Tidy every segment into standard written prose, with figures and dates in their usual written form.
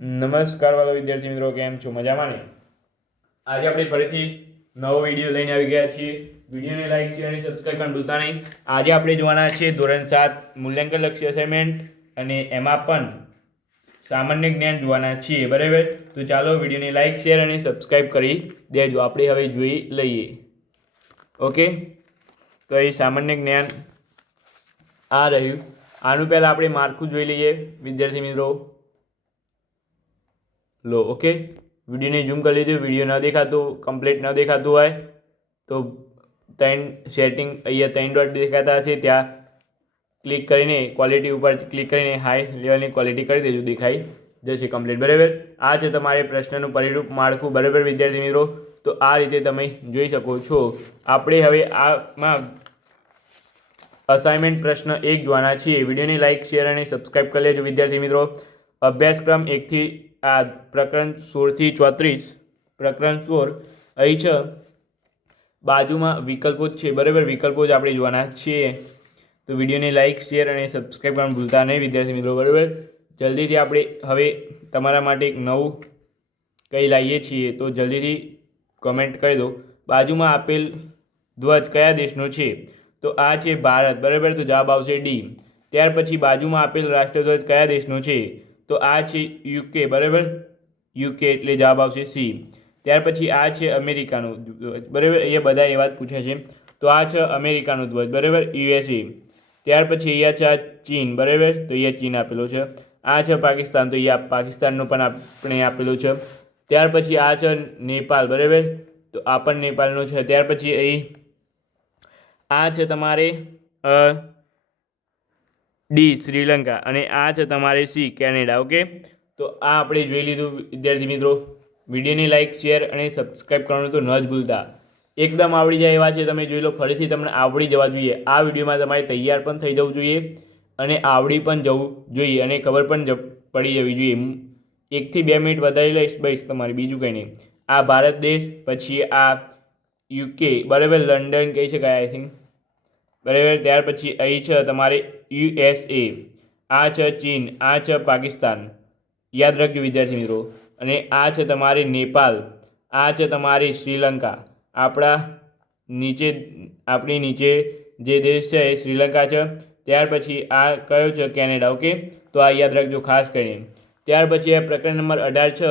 નમસ્કાર વાલા વિદ્યાર્થી મિત્રો, કેમ છો? મજામાં ને? આજે આપણે ફરીથી નવો વિડીયો લઈને આવી ગયા છીએ. વિડીયોને લાઈક શેર અને સબસ્ક્રાઈબ કરવાનું ભૂલતા નહીં. આજે આપણે જોવાના છે ધોરણ 7 મૂલ્યાંકન લક્ષી અસાઇનમેન્ટ અને એમાં પણ સામાન્ય જ્ઞાન જોવાના છીએ, બરાબર? તો ચાલો વિડીયોને લાઈક શેર અને સબસ્ક્રાઈબ કરી દેજો. આપણે હવે જોઈ લઈએ. ઓકે, તો એ સામાન્ય જ્ઞાન આ રહ્યું. આનું પહેલાં આપણે માળખું જોઈ લઈએ વિદ્યાર્થી મિત્રો. લો, ઓકે, વિડીયોને ઝૂમ કરી લીધું. વિડીયો ન દેખાતું, કમ્પ્લીટ ન દેખાતું હોય તો સેટિંગ અહીંયા 3 ડોટ દેખાતા હશે, ત્યાં ક્લિક કરીને ક્વોલિટી ઉપર ક્લિક કરીને હાઈ લેવલની ક્વોલિટી કરી દેજો, દેખાઈ જશે કમ્પ્લીટ, બરાબર? આ છે તમારે પ્રશ્નનું પરિરૂપ માળખું, બરાબર વિદ્યાર્થી મિત્રો? તો આ રીતે તમે જોઈ શકો છો. આપણે હવે આમાં અસાઇનમેન્ટ પ્રશ્ન 1 જોવાના છીએ. વિડીયોને લાઈક શેર અને સબસ્ક્રાઈબ કરી લેજો વિદ્યાર્થી મિત્રો. અભ્યાસક્રમ 1 થી આ પ્રકરણ 16 થી 34, પ્રકરણ 16 અહીં છે. બાજુમાં વિકલ્પો જ છે, બરાબર? વિકલ્પો જ આપણે જોવાના છીએ. તો વિડીયોને લાઈક શેર અને સબસ્ક્રાઈબ કરવાનું ભૂલતા નહીં વિદ્યાર્થી મિત્રો, બરાબર? જલ્દીથી આપણે હવે તમારા માટે એક નવું કંઈ લાવીએ છીએ, તો જલ્દીથી કમેન્ટ કરી દો. બાજુમાં આપેલ ધ્વજ કયા દેશનો છે? તો આ છે ભારત, બરાબર? તો જવાબ આવશે ડી. ત્યાર પછી બાજુમાં આપેલ રાષ્ટ્રધ્વજ કયા દેશનો છે? તો આ છે યુકે, બરાબર? યુકે એટલે જવાબ આવશે સી. ત્યાર પછી આ છે અમેરિકાનો ધ્વજ, બરાબર? અહીંયા બધા એવા જ પૂછે છે. તો આ છે અમેરિકાનો ધ્વજ, બરાબર? યુએસએ. ત્યાર પછી અહીંયા છે આ ચીન, બરાબર? તો અહીંયા ચીન આપેલો છે. આ છે પાકિસ્તાન, તો અહીંયા પાકિસ્તાનનો પણ આપણે આપેલો છે. ત્યાર પછી આ છે નેપાળ, બરાબર? તો આ પણ નેપાળનો છે. ત્યાર પછી અહીં આ છે તમારે ડી શ્રીલંકા અને આ છે તમારે સી કેનેડા. ઓકે, તો આ આપણે જોઈ લીધું વિદ્યાર્થી મિત્રો. વિડીયોને લાઈક શેર અને સબસ્ક્રાઈબ કરવાનું તો ન જ ભૂલતા. એકદમ આવડી જાય એવા છે, તમે જોઈ લો. ફરીથી તમને આવડી જવા જોઈએ. આ વિડીયોમાં તમારે તૈયાર પણ થઈ જવું જોઈએ અને આવડી પણ જવું જોઈએ અને ખબર પણ પડી જવી જોઈએ. 1 થી 2 મિનિટ વધારી લઈશ બસ તમારે, બીજું કંઈ નહીં. આ ભારત દેશ, પછી આ યુકે, બરાબર? લંડન કહી શકાય આઈ થિંક, બરાબર? ત્યાર પછી અહીં છે તમારે યુએસએ, આ છે ચીન, આ છે પાકિસ્તાન, યાદ રાખજો વિદ્યાર્થી મિત્રો. અને આ છે તમારી નેપાળ, આ છે તમારી શ્રીલંકા. આપણી નીચે જે દેશ છે એ શ્રીલંકા છે. ત્યાર પછી આ કયો છે? કેનેડા. ઓકે, તો આ યાદ રાખજો ખાસ કરીને. ત્યાર પછી આ પ્રકરણ નંબર 18 છે.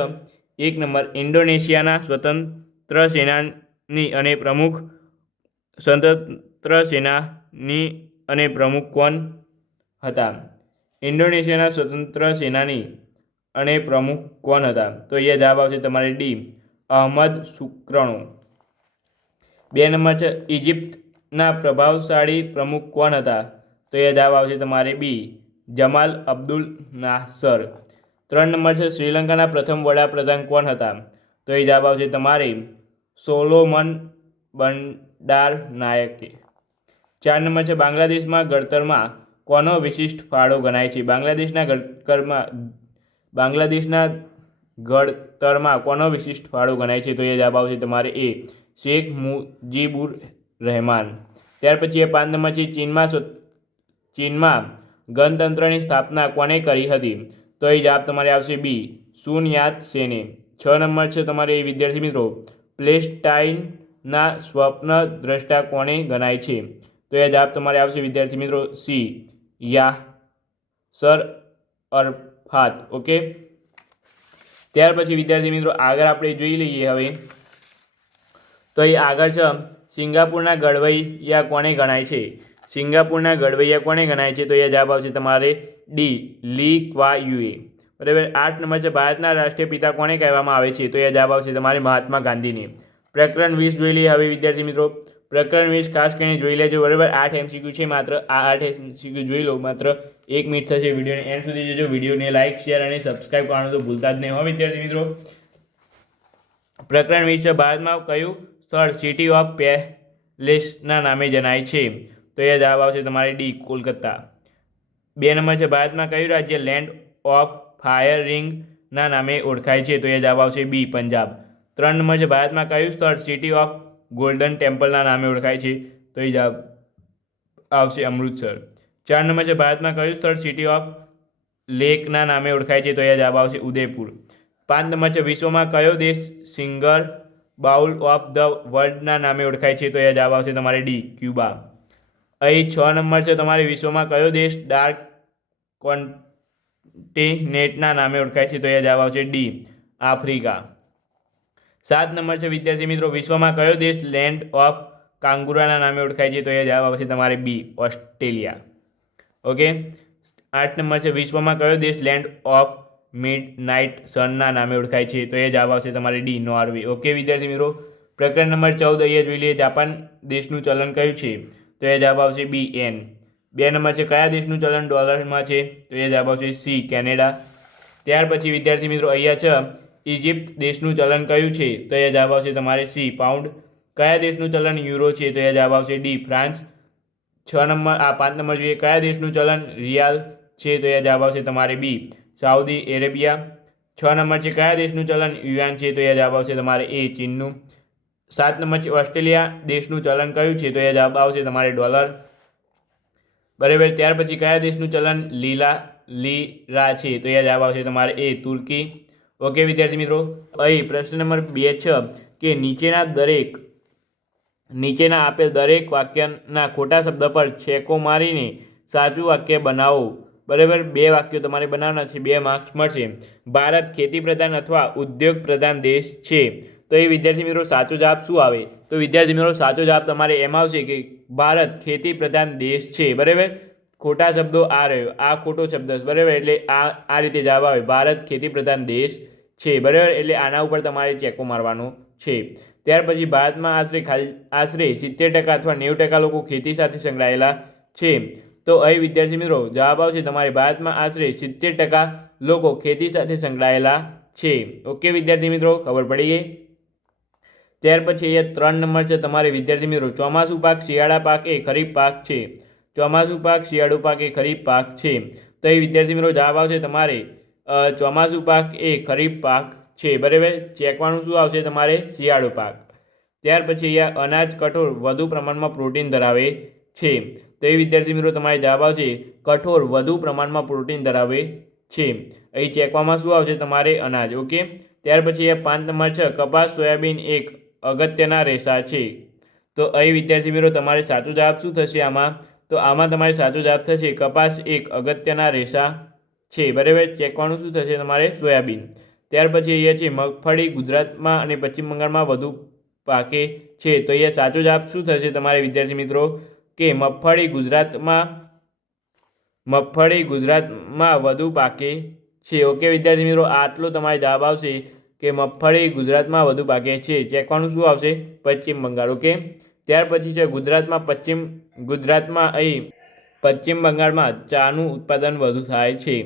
1 નંબર, ઇન્ડોનેશિયાના સ્વતંત્ર સેનાની અને પ્રમુખ કોણ હતા? ઇન્ડોનેશિયાના સ્વતંત્ર સેનાની અને પ્રમુખ કોણ હતા? તો અહીંયા જવાબ આવશે તમારે ડી, અહમદ સુકર્ણો. 2 નંબર છે, ઇજિપ્તના પ્રભાવશાળી પ્રમુખ કોણ હતા? તો અહીંયા જવાબ આવશે તમારે બી, જમાલ અબ્દુલ નાસર. 3 નંબર છે, શ્રીલંકાના પ્રથમ વડાપ્રધાન કોણ હતા? તો એ જવાબ આવશે તમારે સોલોમન બંડાર નાયકે. 4 નંબર છે, બાંગ્લાદેશમાં ઘડતરમાં કોનો વિશિષ્ટ ફાળો ગણાય છે? બાંગ્લાદેશના ઘડતરમાં કોનો વિશિષ્ટ ફાળો ગણાય છે? તો એ જવાબ આવશે તમારે એ, શેખ મુજીબુર રહેમાન. ત્યાર પછી 5 નંબર છે, ચીનમાં ગણતંત્રની સ્થાપના કોણે કરી હતી? તો એ જવાબ તમારે આવશે બી, સુન યાત સેને. 6 નંબર છે તમારે વિદ્યાર્થી મિત્રો, પ્લેસ્ટાઇનના સ્વપ્ન દ્રષ્ટા કોણે ગણાય છે? તો એ જવાબ તમારે આવશે વિદ્યાર્થી મિત્રો સી, યાસર અરફાત. ઓકે, ત્યાર પછી વિદ્યાર્થી મિત્રો આગળ આપણે જોઈ લઈએ હવે. તો એ આગળ છે, સિંગાપુરના ઘડવૈયા કોણે ગણાય છે? સિંગાપુરના ઘડવૈયા કોણે ગણાય છે? તો એ જવાબ આવશે તમારે ડી, લી ક્વા યુએ, બરાબર? 8 નંબર છે, ભારતના રાષ્ટ્રીય પિતા કોણે કહેવામાં આવે છે? તો એ જવાબ આવશે તમારે મહાત્મા ગાંધીને. પ્રકરણ 20 જોઈ લઈએ હવે વિદ્યાર્થી મિત્રો. પ્રકરણ 20 ખાસ કરીને જોઈ લેજો, બરાબર? 8 MCQ છે માત્ર. આ 8 MCQ જોઈ લો, માત્ર 1 મિનિટ થશે. વિડીયોને એન્ડ સુધી જોજો. વિડીયોને લાઈક શેર અને સબસ્ક્રાઈબ કરવાનું તો ભૂલતા જ નહીં હો વિદ્યાર્થી મિત્રો. પ્રકરણ 20 છે, ભારતમાં કયું સ્થળ સિટી ઓફ પેલેસના નામે જણાય છે? તો એ જવાબ આવશે તમારે ડી, કોલકાતા. 2 નંબર છે, ભારતમાં કયું રાજ્ય લેન્ડ ઓફ ફાયર રિંગના નામે ઓળખાય છે? તો એ જવાબ આવશે બી, પંજાબ. 3 નંબર છે, ભારતમાં કયું સ્થળ સિટી ઓફ ગોલ્ડન ટેમ્પલના નામે ઓળખાય છે? તો એ જવાબ આવશે અમૃતસર. 4 નંબર છે, ભારતમાં કયું સ્થળ સિટી ઓફ લેકના નામે ઓળખાય છે? તો અહીંયા જવાબ આવશે ઉદયપુર. 5 નંબર છે વિશ્વમાં કયો દેશ સિંગર બાઉલ ઓફ ધ વર્લ્ડના નામે ઓળખાય છે? તો અહીંયા જવાબ આવશે તમારે ડી ક્યુબા. અહીં 6 નંબર છે તમારે વિશ્વમાં કયો દેશ ડાર્ક કોન્ટિનેન્ટના નામે ઓળખાય છે? તો અહીંયા જવાબ આવશે ડી આફ્રિકા. 7 નંબર છે વિદ્યાર્થી મિત્રો વિશ્વમાં કયો દેશ લેન્ડ ઓફ કાંગુરાના નામે ઓળખાય છે? તો અહીંયા જવાબ આવશે તમારે બી ઓસ્ટ્રેલિયા. ઓકે. 8 નંબર છે વિશ્વમાં કયો દેશ લેન્ડ ઓફ મિડનાઇટ સનના નામે ઓળખાય છે? તો એ જવાબ આવશે તમારે ડી નોર્વે. ઓકે વિદ્યાર્થી મિત્રો પ્રકરણ નંબર 14 અહીંયા જોઈ લઈએ. જાપાન દેશનું ચલણ કયું છે? તો એ જવાબ આવશે બી એન. 2 નંબર છે કયા દેશનું ચલણ ડોલરમાં છે? તો એ જવાબ આવશે સી કેનેડા. ત્યાર પછી વિદ્યાર્થી મિત્રો અહીંયા છે ઇજિપ્ત દેશનું ચલણ કયું છે? તો એ જવાબ આવશે તમારે સી પાઉન્ડ. કયા દેશનું ચલણ યુરો છે? તો એ જવાબ આવશે ડી ફ્રાન્સ. 5 નંબર જોઈએ કયા દેશનું ચલણ રિયાલ છે? તો એ જવાબ આવશે તમારે બી સાઉદી અરેબિયા. 6 નંબર છે કયા દેશનું ચલણ યુઆન છે? તો એ જવાબ આવશે તમારે એ ચીનનું. 7 નંબર છે ઓસ્ટ્રેલિયા દેશનું ચલણ કયું છે? તો એ જવાબ આવશે તમારે ડોલર. બરાબર. ત્યાર પછી કયા દેશનું ચલણ લીરા છે? તો એ જવાબ આવશે તમારે એ તુર્કી. ઓકે વિદ્યાર્થી મિત્રો અહીં પ્રશ્ન નંબર 2 છે કે નીચેના આપેલ દરેક વાક્યના ખોટા શબ્દ પર છેકો મારીને સાચું વાક્ય બનાવો. બરાબર. 2 વાક્યો તમારે બનાવવાના છે, 2 માર્ક્સ મળશે. ભારત ખેતી પ્રધાન અથવા ઉદ્યોગ પ્રધાન દેશ છે. તો એ વિદ્યાર્થી મિત્રો સાચો જવાબ શું આવે? તો વિદ્યાર્થી મિત્રો સાચો જવાબ તમારે એમ આવશે કે ભારત ખેતી પ્રધાન દેશ છે. બરાબર. ખોટા શબ્દો આ રહ્યો, આ ખોટો શબ્દ છે. બરાબર. એટલે આ રીતે જવાબ આવે ભારત ખેતી પ્રધાન દેશ છે. બરાબર. એટલે આના ઉપર તમારે ચેકો મારવાનો છે. ત્યાર પછી ભારતમાં આશરે 70% અથવા 90% લોકો ખેતી સાથે સંકળાયેલા છે. તો અહીં વિદ્યાર્થી મિત્રો જવાબ આવશે તમારે ભારતમાં આશરે 70% લોકો ખેતી સાથે સંકળાયેલા છે. ઓકે વિદ્યાર્થી મિત્રો ખબર પડી ગઈ. ત્યાર પછી અહીંયા 3 નંબર છે તમારે વિદ્યાર્થી મિત્રો ચોમાસુ પાક શિયાળા પાક એ ખરીફ પાક છે. ચોમાસુ પાક શિયાળુ પાક એ ખરીફ પાક છે. તો એ વિદ્યાર્થી મિત્રો જવાબ આવશે તમારે ચોમાસુ પાક એ ખરીફ પાક છે. બરાબર. ચેકવાનું શું આવશે તમારે શિયાળુ પાક. ત્યાર પછી અહીંયા અનાજ કઠોળ વધુ પ્રમાણમાં પ્રોટીન ધરાવે છે. તો એ વિદ્યાર્થી મિત્રો તમારે જવાબ આવશે કઠોળ વધુ પ્રમાણમાં પ્રોટીન ધરાવે છે. અહીં ચેકવામાં શું આવશે તમારે અનાજ. ઓકે. ત્યાર પછી અહીંયા 5 નંબર છે કપાસ સોયાબીન એક અગત્યના રેસા છે. તો અહીં વિદ્યાર્થી મિત્રો તમારે સાચો જવાબ શું થશે આમાં? તો આમાં તમારે સાચો જવાબ થશે કપાસ એક અગત્યના રેસા છે. બરાબર. ચેકવાનું શું થશે તમારે સોયાબીન. ત્યાર પછી અહીંયા છે મગફળી ગુજરાતમાં અને પશ્ચિમ બંગાળમાં વધુ પાકે છે. તો અહીંયા સાચો જવાબ શું થશે તમારે વિદ્યાર્થી મિત્રો કે મગફળી ગુજરાતમાં વધુ પાકે છે. ઓકે વિદ્યાર્થી મિત્રો આટલો તમારે જવાબ આવશે કે મગફળી ગુજરાતમાં વધુ પાકે છે. ચેકવાનું શું આવશે પશ્ચિમ બંગાળ. ઓકે. ત્યાર પછી છે ગુજરાતમાં અહીં પશ્ચિમ બંગાળમાં ચાનું ઉત્પાદન વધુ થાય છે.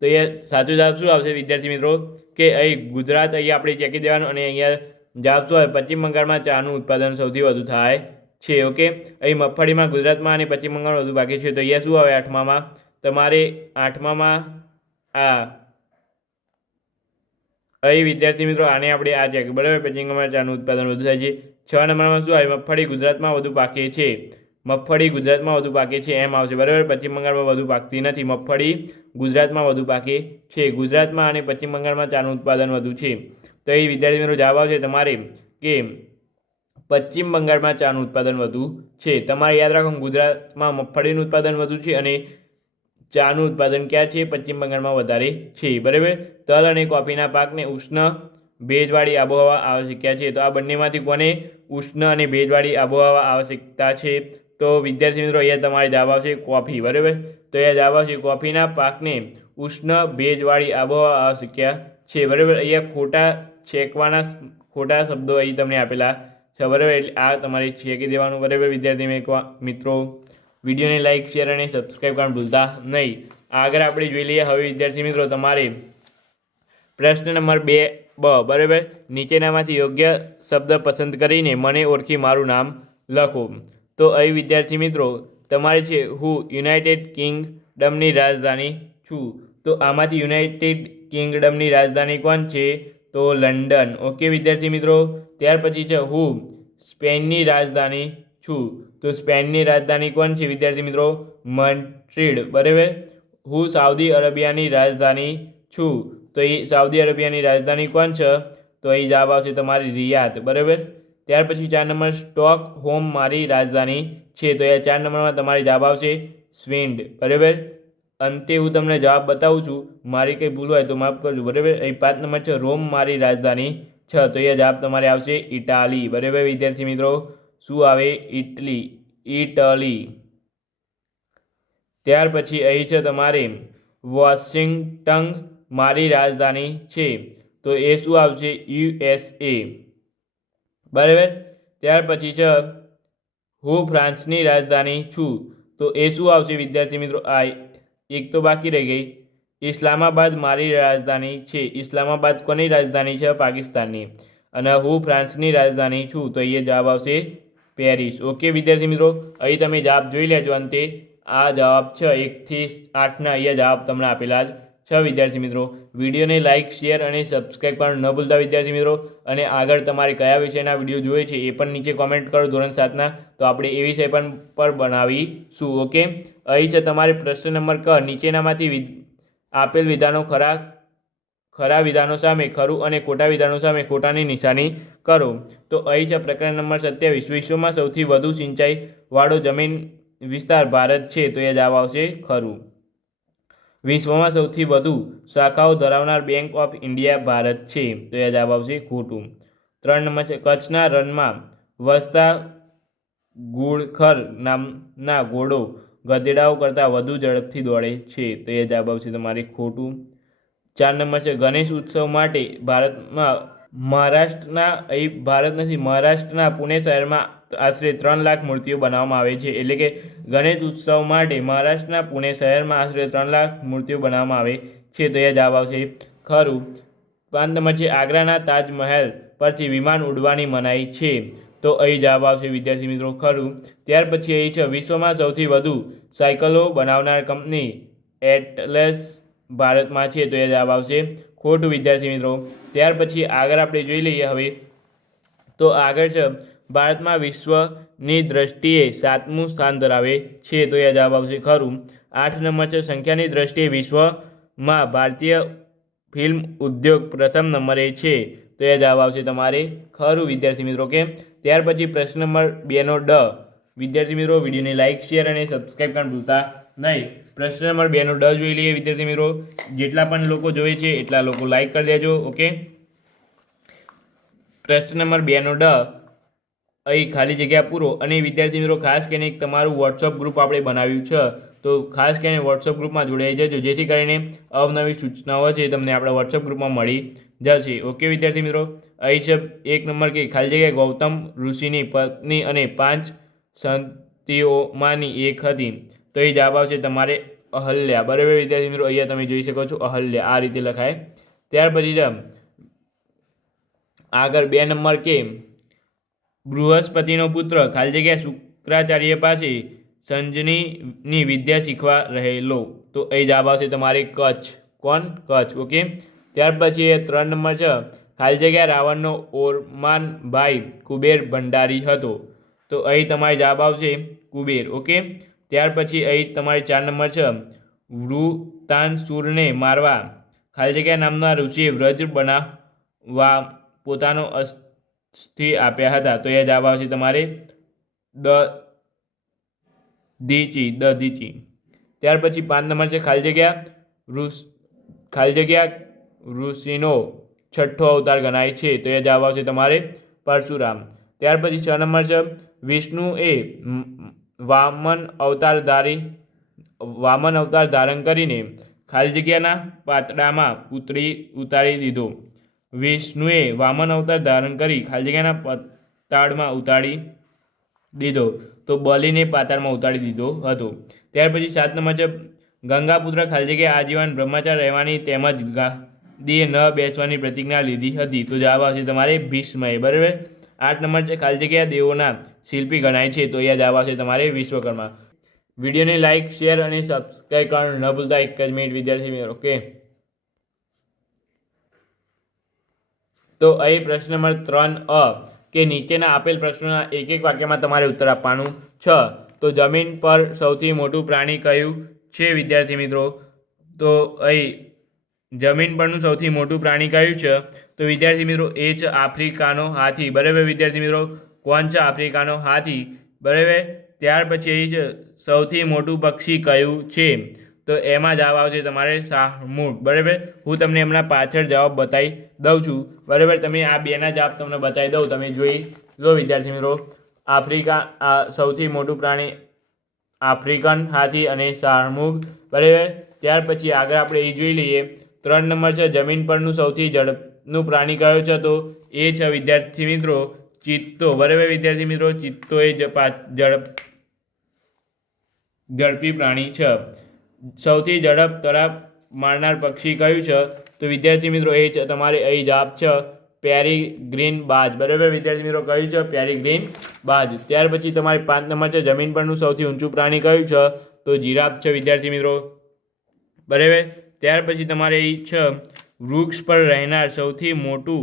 તો એ સાચો જવાબ શું આવશે વિદ્યાર્થી મિત્રો કે અહીં ગુજરાત અહીં આપણે ચેકી દેવાનું અને અહીંયા જવાબ શું આવે પશ્ચિમ બંગાળમાં ચાનું ઉત્પાદન સૌથી વધુ થાય છે. ઓકે. અહીં મગફળીમાં ગુજરાતમાં અને પશ્ચિમ બંગાળમાં વધુ પાકે છે. તો અહીંયા શું આવે 8મામાં તમારે 8મામાં અહીં વિદ્યાર્થી મિત્રો આને આપણે આ ચેક. બરાબર. પશ્ચિમ બંગાળમાં ચાનું ઉત્પાદન વધુ થાય છે. 6 નંબરમાં શું આવે મગફળી ગુજરાતમાં વધુ પાકે છે. મગફળી ગુજરાતમાં વધુ પાકે છે એમ આવશે. બરાબર. પશ્ચિમ બંગાળમાં વધુ પાકતી નથી. મગફળી ગુજરાતમાં વધુ પાકે છે. ગુજરાતમાં અને પશ્ચિમ બંગાળમાં ચાનું ઉત્પાદન વધુ છે. તો એ વિદ્યાર્થી મિત્રો જવાબ આવશે તમારે કે પશ્ચિમ બંગાળમાં ચાનું ઉત્પાદન વધુ છે. તમારે યાદ રાખો ગુજરાતમાં મગફળીનું ઉત્પાદન વધુ છે અને ચાનું ઉત્પાદન ક્યાં છે? પશ્ચિમ બંગાળમાં વધારે છે. બરાબર. તલ અને કોફીના પાકને ઉષ્ણ ભેજવાળી આબોહવા આવશ્યકતા છે. તો આ બંનેમાંથી કોને ઉષ્ણ અને ભેજવાળી આબોહવા આવશ્યકતા છે? તો વિદ્યાર્થી મિત્રો અહીંયા તમારે જવાબ આવશે કોફી. બરાબર. તો અહીંયા જવાબ આવશે કોફીના પાકને ઉષ્ણ ભેજવાળી આબોહવા આવશ્યકતા છે. બરાબર. અહીંયા ખોટા શબ્દો અહીં તમને આપેલા છે. બરાબર. એટલે આ તમારે ચેકી દેવાનું. બરાબર વિદ્યાર્થી મિત્રો વિડીયોને લાઇક શેર અને સબસ્ક્રાઈબ કરવાનું ભૂલતા નહીં. આગળ આપણે જોઈ લઈએ હવે વિદ્યાર્થી મિત્રો તમારે પ્રશ્ન નંબર 2 બ. બરાબર. નીચેનામાંથી યોગ્ય શબ્દ પસંદ કરીને મને ઓળખી મારું નામ લખો. તો અહીં વિદ્યાર્થી મિત્રો તમારે છે હું યુનાઇટેડ કિંગડમની રાજધાની છું. તો આમાંથી યુનાઇટેડ કિંગડમની રાજધાની કોણ છે? તો લંડન. ઓકે વિદ્યાર્થી મિત્રો. ત્યાર પછી છે હું સ્પેનની રાજધાની છું. તો સ્પેનની રાજધાની કોણ છે વિદ્યાર્થી મિત્રો? મેડ્રિડ. બરાબર. હું સાઉદી અરેબિયાની રાજધાની છું. તો એ સાઉદી અરેબિયાની રાજધાની કોણ છે? તો અહીં જવાબ આવશે તમારી રિયાદ. બરાબર. ત્યાર પછી 4 નંબર સ્ટોકહોમ મારી રાજધાની છે. તો એ 4 નંબરમાં તમારી જવાબ આવશે સ્વીન્ડ. બરાબર. અંતે હું તમને જવાબ બતાવું છું, મારી કંઈ ભૂલ હોય તો માફ કરજો. બરાબર. અહીં 5 નંબર છે રોમ મારી રાજધાની છે. તો એ જવાબ તમારે આવશે ઇટાલી. બરાબર વિદ્યાર્થી મિત્રો. શું આવે? ઇટલી. ત્યાર પછી અહીં છે તમારે વોશિંગ્ટન મારી રાજધાની છે. તો એ શું આવશે? USA. બરાબર. ત્યાર પછી છે હું ફ્રાન્સની રાજધાની છું. તો એ શું આવશે વિદ્યાર્થી મિત્રો? આ એક તો બાકી રહી ગઈ. ઇસ્લામાબાદ મારી રાજધાની છે. ઇસ્લામાબાદ કોની રાજધાની છે? પાકિસ્તાનની. અને હું ફ્રાન્સની રાજધાની છું. તો અહીંયા જવાબ આવશે પેરિસ. ઓકે વિદ્યાર્થી મિત્રો, અહીં તમે જવાબ જોઈ લેજો. અંતે આ જવાબ છે 1 થી 8ના અહીંયા જવાબ તમને આપેલા જ 6 વિદ્યાર્થી મિત્રો. વિડીયોને લાઇક, શેર અને સબસ્ક્રાઈબ કરવાનું ન ભૂલતા વિદ્યાર્થી મિત્રો. અને આગળ તમારે કયા વિષયના વિડીયો જોઈએ છે એ પણ નીચે કોમેન્ટ કરો ધોરણ 7ના, તો આપણે એ વિષય પર બનાવીશું. ઓકે. અહીં છે તમારે પ્રશ્ન નંબર ક. નીચેનામાંથી આપેલ વિધાનો ખરા વિધાનો સામે ખરું અને ખોટા વિધાનો સામે ખોટાની નિશાની કરો. તો અહીં છે પ્રકરણ નંબર 27. વિશ્વમાં સૌથી વધુ સિંચાઈ વાળો જમીન વિસ્તાર ભારત છે. તો એ જવાબ આવશે ખરું. વિશ્વમાં સૌથી વધુ શાખાઓ ધરાવનાર બેંક ઓફ ઇન્ડિયા ભારત છે. તો એ જવાબ આવશે ખોટું. 3 નંબર છે કચ્છના રણમાં વસતા ગુળખર નામના ઘોડો ગધેડાઓ કરતાં વધુ ઝડપથી દોડે છે. તો એ જવાબ આવશે તમારે ખોટું. 4 નંબર છે ગણેશ ઉત્સવ માટે મહારાષ્ટ્રના પુણે શહેરમાં આશરે 3 લાખ મૂર્તિઓ બનાવવામાં આવે છે. એટલે કે ગણેશ ઉત્સવ માટે મહારાષ્ટ્રના પુણે શહેરમાં આશરે 3 લાખ મૂર્તિઓ બનાવવામાં આવે છે. તો એ જવાબ આવશે ખરું. 5 નંબર છે આગ્રાના તાજમહેલ પરથી વિમાન ઉડવાની મનાઈ છે. તો અહીં જવાબ આવશે વિદ્યાર્થી મિત્રો ખરું. ત્યાર પછી અહીં છે વિશ્વમાં સૌથી વધુ સાયકલો બનાવનાર કંપની એટલસ ભારતમાં છે. તો એ જવાબ આવશે ખોટું વિદ્યાર્થી મિત્રો. ત્યાર પછી આગળ આપણે જોઈ લઈએ. હવે તો આગળ છે ભારતમાં વિશ્વની દ્રષ્ટિએ 7મું સ્થાન ધરાવે છે. તો એ જવાબ આવશે ખરું. 8 નંબર છે સંખ્યાની દ્રષ્ટિએ વિશ્વમાં ભારતીય ફિલ્મ ઉદ્યોગ પ્રથમ નંબરે છે. તો એ જવાબ આવશે તમારે ખરું વિદ્યાર્થી મિત્રો. કે ત્યાર પછી પ્રશ્ન નંબર 2નો ડ. વિદ્યાર્થી મિત્રો વિડીયોને લાઇક, શેર અને સબસ્ક્રાઈબ કરવાનું ભૂલતા નહીં. પ્રશ્ન નંબર 2નો ડ જોઈ લઈએ વિદ્યાર્થી મિત્રો. જેટલા પણ લોકો જોવે છે એટલા લોકો લાઇક કરી દેજો. ઓકે. પ્રશ્ન નંબર 2નો ડ. અહીં ખાલી જગ્યા પૂરો. અને વિદ્યાર્થી મિત્રો ખાસ કરીને એક તમારું વોટ્સઅપ ગ્રુપ આપણે બનાવ્યું છે. તો ખાસ કરીને વોટ્સઅપ ગ્રુપમાં જોડાઈ જજો, જેથી કરીને અવનવી સૂચનાઓ છે તમને આપણા વોટ્સઅપ ગ્રુપમાં મળી જશે. ઓકે વિદ્યાર્થી મિત્રો. અહીં છે 1 નંબર કે ખાલી જગ્યા ગૌતમ ઋષિની પત્ની અને 5 સંતીઓમાંની એક હતી. તો એ જવાબ આવશે તમારે અહલ્યા. બરાબર વિદ્યાર્થી મિત્રો. અહીંયા તમે જોઈ શકો છો અહલ્યા આ રીતે લખાય. ત્યાર પછી આગળ 2 નંબર કે બૃહસ્પતિનો પુત્ર ખાલી જગ્યા શુક્રાચાર્ય પાસે સંજનીની વિદ્યા શીખવા રહેલો. તો અહીં જવાબ આવશે તમારે કચ્છ. કોણ? કચ્છ. ઓકે. ત્યાર પછી 3 નંબર છે ખાલી જગ્યા રાવણનો ઓરમાનભાઈ કુબેર ભંડારી હતો. તો અહીં તમારે જવાબ આવશે કુબેર. ઓકે. ત્યાર પછી અહીં તમારે 4 નંબર છે વૃતાંસુરને મારવા ખાલી જગ્યા નામના ઋષિએ વ્રજ બનાવવા પોતાનો અસ્થિ આપ્યા હતા. તો એ જવાબ આવશે તમારે દધીચી. ત્યાર પછી 5 નંબર છે ખાલી જગ્યા ઋષિનો 6થો અવતાર ગણાય છે. તો એ જવાબ આવશે તમારે પરશુરામ. ત્યાર પછી 6 નંબર છે વિષ્ણુએ વામન અવતાર ધારણ કરીને ખાલી જગ્યાના પાતળામાં ઉતારી દીધો. વિષ્ણુએ વામન અવતાર ધારણ કરી ખાલી જગ્યાના પાતાળમાં ઉતારી દીધો. તો બલિને પાતાળમાં ઉતારી દીધો હતો. ત્યાર પછી 7 નંબર છે ગંગાપુત્ર ખાલી જગ્યા આજીવન બ્રહ્મચારી રહેવાની તેમજ ગાદીએ ન બેસવાની પ્રતિજ્ઞા લીધી હતી. તો જવાબ આવશે તમારે ભીષ્મએ. બરાબર. 8 નંબર છે ખાલી જગ્યા દેવોના શિલ્પી ગણાય છે. તો અહીંયા જવાબ આવશે તમારે વિશ્વકર્મા. વિડીયોને લાઇક, શેર અને સબસ્ક્રાઈબ કરવાનું ન ભૂલતા. 1 જ મિનિટ વિદ્યાર્થી મિત્રો. ઓકે. તો અહીં પ્રશ્ન નંબર 3 કે નીચેના આપેલ પ્રશ્નોના એક વાક્યમાં તમારે ઉત્તર આપવાનું છે. તો જમીન પર સૌથી મોટું પ્રાણી કયું છે વિદ્યાર્થી મિત્રો? તો અહીં જમીન પરનું સૌથી મોટું પ્રાણી કયું છે? તો વિદ્યાર્થી મિત્રો એ છે આફ્રિકાનો હાથી. બરાબર વિદ્યાર્થી મિત્રો, કોણ છે આફ્રિકાનો હાથી? બરાબર. ત્યાર પછી અહીં છે સૌથી મોટું પક્ષી કયું છે? તો એમાં જવાબ આવશે તમારે શાહમૃગ. બરાબર. હું તમને હમણાં પાછળ જવાબ બતાવી દઉં છું. બરાબર. તમે આ બેના જવાબ તમને બતાવી દઉં, તમે જોઈ લો વિદ્યાર્થી મિત્રો. આ સૌથી મોટું પ્રાણી આફ્રિકન હાથી અને શાહમૃગ. બરાબર. ત્યાર પછી આગળ આપણે એ જોઈ લઈએ. 3 નંબર છે જમીન પરનું સૌથી ઝડપનું પ્રાણી કયું છે? તો એ છે વિદ્યાર્થી મિત્રો ચિત્તો. બરાબર વિદ્યાર્થી મિત્રો, ચિત્તો એ ઝડપી પ્રાણી છે. સૌથી ઝડપ તરાપ મારનાર પક્ષી કયું છે? તો વિદ્યાર્થી મિત્રો એ છે તમારે અહીં જવાબ છે પેરીગ્રીન બાજ. બરાબર વિદ્યાર્થી મિત્રો, કયું છે? પેરીગ્રીન બાજ. ત્યાર પછી તમારે 5 નંબર છે જમીન પરનું સૌથી ઊંચું પ્રાણી કયું છે? તો જીરાફ છે વિદ્યાર્થી મિત્રો. બરાબર. ત્યાર પછી તમારે એ છે વૃક્ષ પર રહેનાર સૌથી મોટું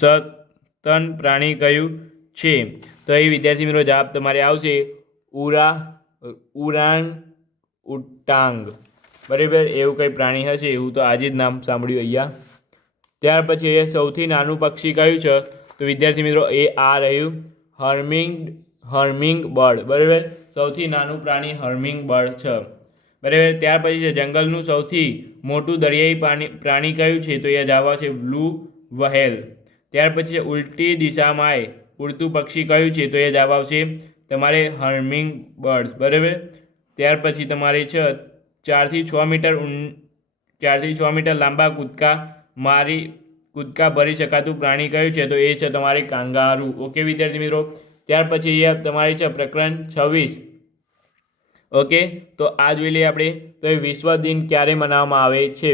સસ્તન પ્રાણી કયું છે? તો એ વિદ્યાર્થી મિત્રો જવાબ તમારે આવશે ઉરાંગ ઉટાંગ. બરાબર. એવું કંઈ પ્રાણી હશે, એવું તો આજે જ નામ સાંભળ્યું અહીંયા. ત્યાર પછી એ સૌથી નાનું પક્ષી કયું છે? તો વિદ્યાર્થી મિત્રો એ આ રહ્યું હર્મિંગ બર્ડ. બરાબર. સૌથી નાનું પ્રાણી હર્મિંગ બર્ડ છે. બરાબર. ત્યાર પછી છે જંગલનું સૌથી મોટું દરિયાઈ પ્રાણી કયું છે? તો એ જવાબ આવશે બ્લુ વ્હેલ. ત્યાર પછી છે ઉલટી દિશામાં ઉડતું પક્ષી કયું છે? તો એ જવાબ આવશે તમારે હર્મિંગ બર્ડ. બરાબર. ત્યાર પછી તમારે છે 4 થી 6 મીટર લાંબા કૂદકા ભરી શકાતું પ્રાણી કયું છે? તો એ છે તમારે કાંગારૂ. ઓકે વિદ્યાર્થી મિત્રો. ત્યાર પછી અહીંયા તમારી છે પ્રકરણ 26. ઓકે, તો આ જોઈ લઈએ આપણે. તો એ વિશ્વ દિન ક્યારે મનાવવામાં આવે છે?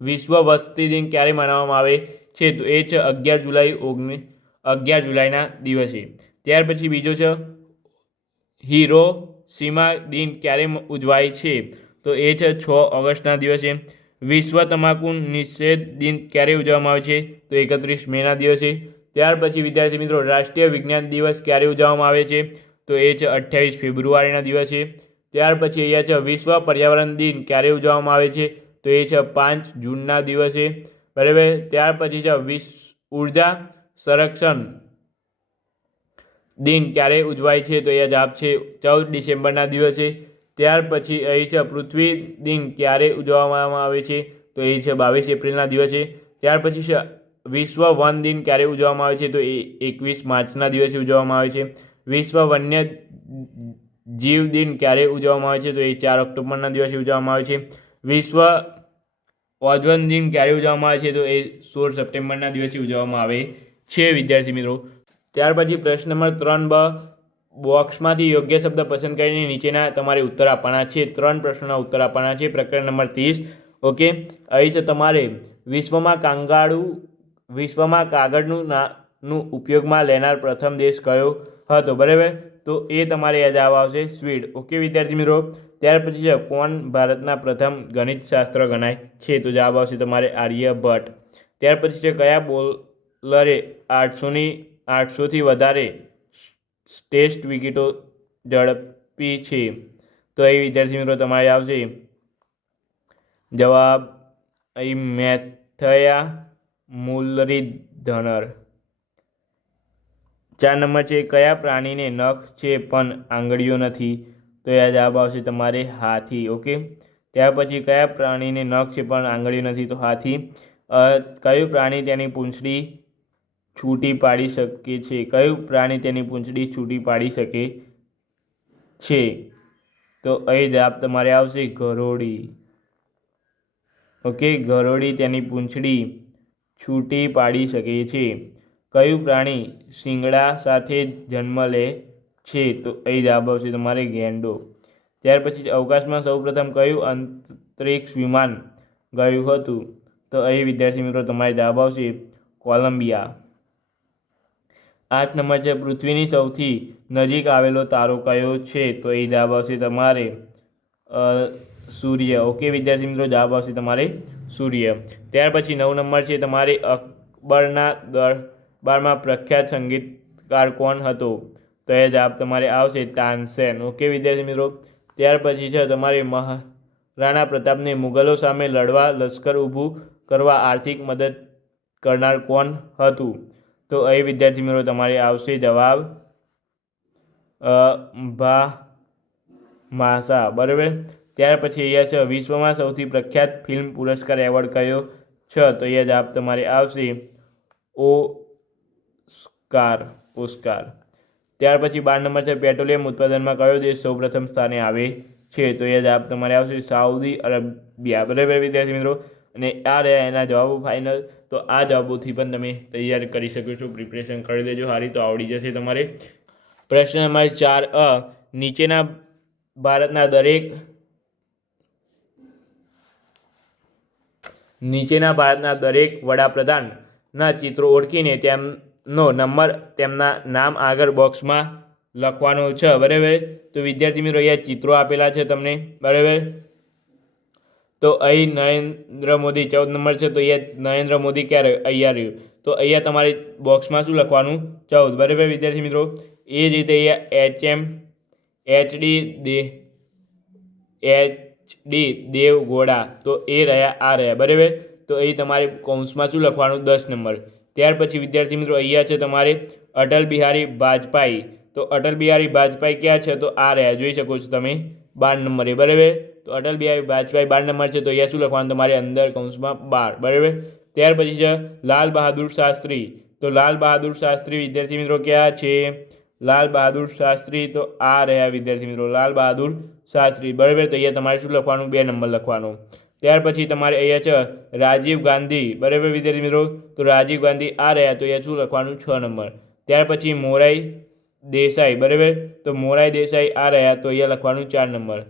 વિશ્વ વસ્તી દિન ક્યારે મનાવવામાં આવે છે? તો એ છે 11 જુલાઈના દિવસે. ત્યાર પછી બીજો છે હિરોશિમા દિન ક્યારે ઉજવાય છે? તો એ છે 6 ઓગસ્ટના દિવસે. વિશ્વ તમાકુ નિષેધ દિન ક્યારે ઉજવવામાં આવે છે? તો 31 મેના દિવસે. ત્યાર પછી વિદ્યાર્થી મિત્રો રાષ્ટ્રીય વિજ્ઞાન દિવસ ક્યારે ઉજવવામાં આવે છે? તો એ છે 28 ફેબ્રુઆરીના દિવસે. ત્યાર પછી અહીંયા છે વિશ્વ પર્યાવરણ દિન ક્યારે ઉજવવામાં આવે છે? તો એ છે 5 જૂનના દિવસે. બરાબર. ત્યાર પછી છે વિશ્વ ઉર્જા સંરક્ષણ દિન ક્યારે ઉજવાય છે? તો એ જવાબ છે 14 ડિસેમ્બરના દિવસે. ત્યાર પછી અહીં છે પૃથ્વી દિન ક્યારે ઉજવવામાં આવે છે? તો એ છે 22 એપ્રિલના દિવસે. ત્યાર પછી છે વિશ્વ વન દિન ક્યારે ઉજવવામાં આવે છે? તો એ 21 માર્ચના દિવસે ઉજવવામાં આવે છે. વિશ્વ વન્ય જીવ દિન ક્યારે ઉજવવામાં આવે છે? તો એ 4 ઓક્ટોબરના દિવસે ઉજવવામાં આવે છે. વિશ્વ ઓઝોન દિન ક્યારે ઉજવવામાં આવે છે? તો એ 16 સપ્ટેમ્બરના દિવસે ઉજવવામાં આવે છે વિદ્યાર્થી મિત્રો. ત્યાર પછી પ્રશ્ન નંબર 3 બોક્સમાંથી યોગ્ય શબ્દ પસંદ કરીને નીચેના તમારે ઉત્તર આપવાના છે. 3 પ્રશ્નોના ઉત્તર આપવાના છે. પ્રકરણ નંબર 30. ઓકે, અહીં છે તમારે વિશ્વમાં કાગળનું ઉપયોગમાં લેનાર પ્રથમ દેશ કયો હતો? બરાબર. તો એ તમારે જવાબ આવશે સ્વીડ. ઓકે વિદ્યાર્થી મિત્રો. ત્યાર પછી છે કોણ ભારતના પ્રથમ ગણિતશાસ્ત્ર ગણાય છે? તો જવાબ આવશે તમારે આર્યભટ્ટ. ત્યાર પછી છે કયા બોલરે 800થી વધારે ટેસ્ટ વિકેટો ઝડપી છે? તો એ વિદ્યાર્થી મિત્રો તમારે આવશે જવાબ અહીં મેથયા મુરલીધરન. 4 નંબર છે કયા પ્રાણીને નખ છે પણ આંગળીઓ નથી? તો એ જવાબ આવશે તમારે હાથી. ઓકે. ત્યાર પછી કયા પ્રાણીને નખ છે પણ આંગળીઓ નથી? તો હાથી. કયું પ્રાણી તેની પૂંછડી છૂટી પાડી શકે છે? કયું પ્રાણી તેની પૂંછડી છૂટી પાડી શકે છે? તો અહીં જવાબ તમારે આવશે ગરોળી. ઓકે, ગરોળી તેની પૂંછડી છૂટી પાડી શકે છે. કયું પ્રાણી શિંગડા સાથે જન્મ લે છે? તો અહીં જવાબ આવશે તમારે ગેંડો. ત્યાર પછી અવકાશમાં સૌપ્રથમ કયું અંતરિક્ષ વિમાન ગયું હતું? તો અહીં વિદ્યાર્થી મિત્રો તમારે જવાબ આવશે કોલંબિયા. 8 નંબર છે પૃથ્વીની સૌથી નજીક આવેલો તારો કયો છે? તો એ જવાબ આવશે તમારે સૂર્ય. ઓકે વિદ્યાર્થી મિત્રો, જવાબ આવશે તમારે સૂર્ય. ત્યાર પછી 9 નંબર છે તમારે અકબરના દરબારમાં પ્રખ્યાત સંગીતકાર કોણ હતો? તો એ જવાબ તમારે આવશે તાનસેન. ઓકે વિદ્યાર્થી મિત્રો. ત્યાર પછી છે તમારે રાણા પ્રતાપને મુગલો સામે લડવા લશ્કર ઊભું કરવા આર્થિક મદદ કરનાર કોણ હતું? તો અહીં વિદ્યાર્થી મિત્રો તમારે આવશે જવાબ ભામાશા, બરાબર. ત્યાર પછી અહીંયા છે વિશ્વમાં સૌથી પ્રખ્યાત ફિલ્મ પુરસ્કાર એવોર્ડ કયો છે? તો અહીંયા જવાબ તમારે આવશે ઓસ્કાર. ત્યાર પછી 12 નંબર છે પેટ્રોલિયમ ઉત્પાદનમાં કયો દેશ સૌપ્રથમ સ્થાને આવે છે? તો અહીંયા જવાબ તમારે આવશે સાઉદી અરેબિયા, બરાબર વિદ્યાર્થી મિત્રો. અને આ રહ્યા એના જવાબો ફાઇનલ. તો આ જવાબોથી પણ તમે તૈયાર કરી શકો છો, પ્રિપરેશન કરી દેજો સારી, તો આવડી જશે તમારે. પ્રશ્ન નંબર 4 નીચેના ભારતના દરેક વડાપ્રધાનના ચિત્રો ઓળખીને તેમનો નંબર તેમના નામ આગળ બોક્સમાં લખવાનો છે, બરાબર. તો વિદ્યાર્થી મિત્રો અહીંયા ચિત્રો આપેલા છે તમને, બરાબર. તો અહીં નરેન્દ્ર મોદી 14 નંબર છે, તો અહીંયા નરેન્દ્ર મોદી ક્યારે અહીંયા રહ્યું, તો અહીંયા તમારે બોક્સમાં શું લખવાનું? 14, બરાબર વિદ્યાર્થી મિત્રો. એ જ રીતે અહીંયા એચડી દેવગૌડા, તો એ રહ્યા આ રહ્યા, બરાબર. તો અહીં તમારે કૌંસમાં શું લખવાનું? 10 નંબર. ત્યાર પછી વિદ્યાર્થી મિત્રો અહીંયા છે તમારે અટલ બિહારી વાજપેયી, તો અટલ બિહારી વાજપેયી ક્યાં છે? તો આ રહ્યા, જોઈ શકો છો તમે 12 નંબરે, બરાબર. તો અટલ બિહારી વાજપેયી 12 નંબર છે, તો અહીંયા શું લખવાનું તમારે? અંદર કૌંસમાં 12, બરાબર. ત્યાર પછી છે લાલ બહાદુર શાસ્ત્રી, તો લાલ બહાદુર શાસ્ત્રી વિદ્યાર્થી મિત્રો ક્યાં છે? લાલ બહાદુર શાસ્ત્રી, તો આ રહ્યા વિદ્યાર્થી મિત્રો, લાલ બહાદુર શાસ્ત્રી, બરાબર. તો અહીંયા તમારે શું લખવાનું? 2 નંબર લખવાનો. ત્યાર પછી તમારે અહીંયા છે રાજીવ ગાંધી, બરાબર વિદ્યાર્થી મિત્રો. તો રાજીવ ગાંધી આ રહ્યા, તો અહીંયા શું લખવાનું? 6 નંબર. ત્યાર પછી મોરાઈ દેસાઈ, બરાબર. તો મોરાઈ દેસાઈ આ રહ્યા, તો અહીંયા લખવાનું 4 નંબર.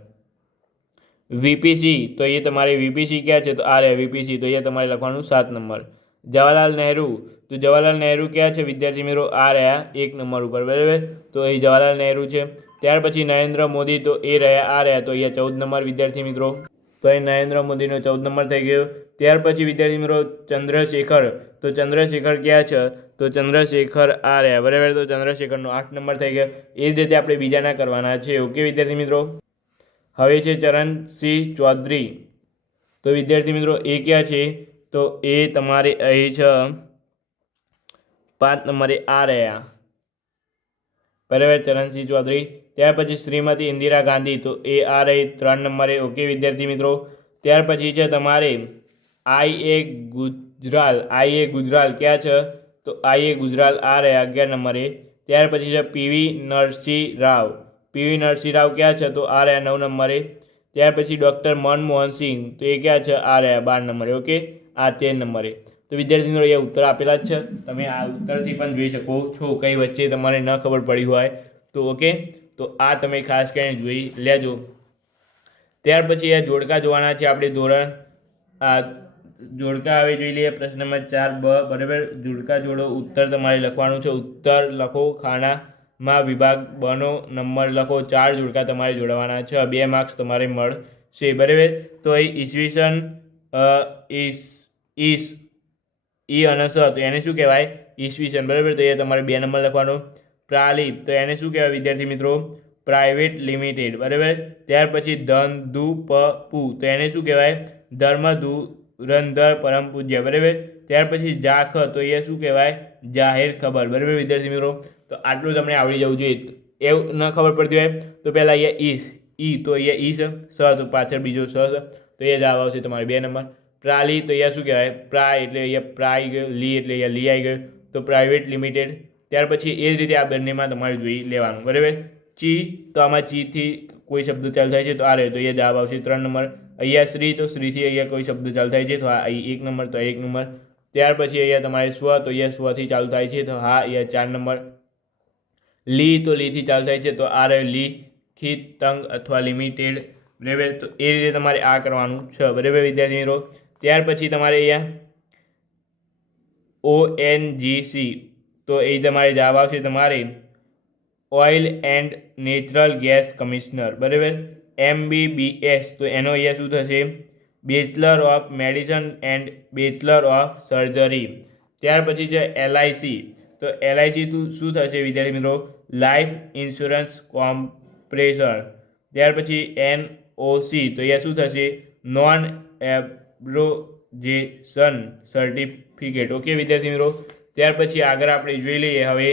વીપીસી, તો એ તમારે વીપીસી ક્યાં છે? તો આ રહ્યા વીપીસી, તો અહીંયા તમારે લખવાનું 7 નંબર. જવાહરલાલ નહેરુ, તો જવાહરલાલ નહેરુ ક્યાં છે વિદ્યાર્થી મિત્રો? આ રહ્યા 1 નંબર ઉપર, બરાબર. તો અહીં જવાહરલાલ નહેરુ છે. ત્યાર પછી નરેન્દ્ર મોદી, તો એ રહ્યા આ રહ્યા, તો અહીંયા 14 નંબર વિદ્યાર્થી મિત્રો. તો અહીં નરેન્દ્ર મોદીનો 14 નંબર થઈ ગયો. ત્યાર પછી વિદ્યાર્થી મિત્રો ચંદ્રશેખર, તો ચંદ્રશેખર ક્યાં છે? તો ચંદ્રશેખર આ રહ્યા, બરાબર. તો ચંદ્રશેખરનો 8 નંબર થઈ ગયો. એ જ રીતે આપણે બીજાના કરવાના છે, ઓકે વિદ્યાર્થી મિત્રો. હવે છે ચરણસિંહ ચૌધરી, તો વિદ્યાર્થી મિત્રો એ ક્યાં છે? તો એ તમારે અહીં છે 5 નંબરે આ રહ્યા, બરાબર ચરણસિંહ ચૌધરી. ત્યાર પછી શ્રીમતી ઇન્દિરા ગાંધી, તો એ આ રહી 3 નંબરે, ઓકે વિદ્યાર્થી મિત્રો. ત્યાર પછી છે તમારે આઈએ ગુજરાલ ક્યાં છે? તો આઈએ ગુજરાલ આ રહ્યા 11 નંબરે. ત્યાર પછી છે પીવી નરસિંહ રાવ ક્યાં છે? તો આ રહ્યા 9 નંબરે. ત્યાર પછી ડૉક્ટર મનમોહન સિંહ, તો એ ક્યાં છે? આ રહ્યા 12 નંબરે, ઓકે. આ 13 નંબરે. તો વિદ્યાર્થી મિત્રો એ ઉત્તર આપેલા જ છે, તમે આ ઉત્તરથી પણ જોઈ શકો છો, કઈ વચ્ચે તમારે ન ખબર પડી હોય તો, ઓકે. તો આ તમે ખાસ કરીને જોઈ લેજો. ત્યાર પછી આ જોડકા જોવાના છે આપણે જોડકા હવે જોઈ લઈએ. પ્રશ્ન નંબર 4 બરાબર. જોડકા જોડો, ઉત્તર તમારે લખવાનું છે. ઉત્તર લખો, ખાનામાં વિભાગ બનો, નંબર લખો. 4 જોડકા તમારે જોડવાના છે, 2 માર્ક્સ તમારે મળશે, બરાબર. તો અહીં ઈસવીસન ઈ અને સ, તો એને શું કહેવાય? ઈસવીસન, બરાબર. તો એ તમારે 2 નંબર લખવાનો. પ્રાલિપ, તો એને શું કહેવાય વિદ્યાર્થી મિત્રો? પ્રાઇવેટ લિમિટેડ, બરાબર. ત્યાર પછી ધન ધુ પુ, તો એને શું કહેવાય? ધર્મ ધુરંધર પરમ પૂજ્ય, બરાબર. ત્યાર પછી જાખ, તો એ શું કહેવાય? જાહેર ખબર, બરાબર વિદ્યાર્થી મિત્રો. તો આટલું તમને આવડી જવું જોઈએ. એવું ન ખબર પડતી હોય તો પહેલાં અહીંયા ઈ, તો અહીંયા ઈ છે, સ તો પાછળ બીજો સ છે, તો એ જવાબ આવશે તમારે 2 નંબર. પ્રાલી, તો અહીંયા શું કહેવાય? પ્રાય, એટલે અહીંયા પ્રાય આવી ગયો. લી એટલે અહીંયા લી આવી ગયો, તો પ્રાઇવેટ લિમિટેડ. ત્યાર પછી એ જ રીતે આ બંનેમાં તમારે જોઈ લેવાનું, બરાબર. ચી, તો આમાં ચીથી કોઈ શબ્દ ચાલુ થાય છે, તો આ રહે, તો એ જવાબ આવશે 3 નંબર. અહીંયા શ્રી, તો શ્રીથી અહીંયા કોઈ શબ્દ ચાલુ થાય છે, તો આ 1 નંબર, તો 1 નંબર. ત્યાર પછી અહીંયા તમારે સ્વ, તો અહીંયા સ્વથી ચાલુ થાય છે, તો હા અહીંયા 4 નંબર. લી, તો લીથી ચાલુ થાય છે, તો આ રહે લી ખિત તંગ અથવા લિમિટેડ, બરાબર. તો એ રીતે તમારે આ કરવાનું છે, બરાબર વિદ્યાર્થી મિત્રો. ત્યાર પછી તમારે અહીંયા ONGC, તો એ તમારે જવાબ આવશે તમારે oil and natural gas commissioner, બરાબર. MBBS, તો એનો અહીંયા શું થશે? Bachelor of medicine and bachelor of surgery. ત્યાર પછી છે LIC, તો LIC શું થશે વિદ્યાર્થી મિત્રો? Life insurance corporation. ત્યાર પછી ઓસી તો અહીંયા શું થશે નોન એબ્રોગેશન સર્ટિફિકેટ. ઓકે વિદ્યાર્થી મિત્રો, ત્યાર પછી આગળ આપણે જોઈ લઈએ હવે.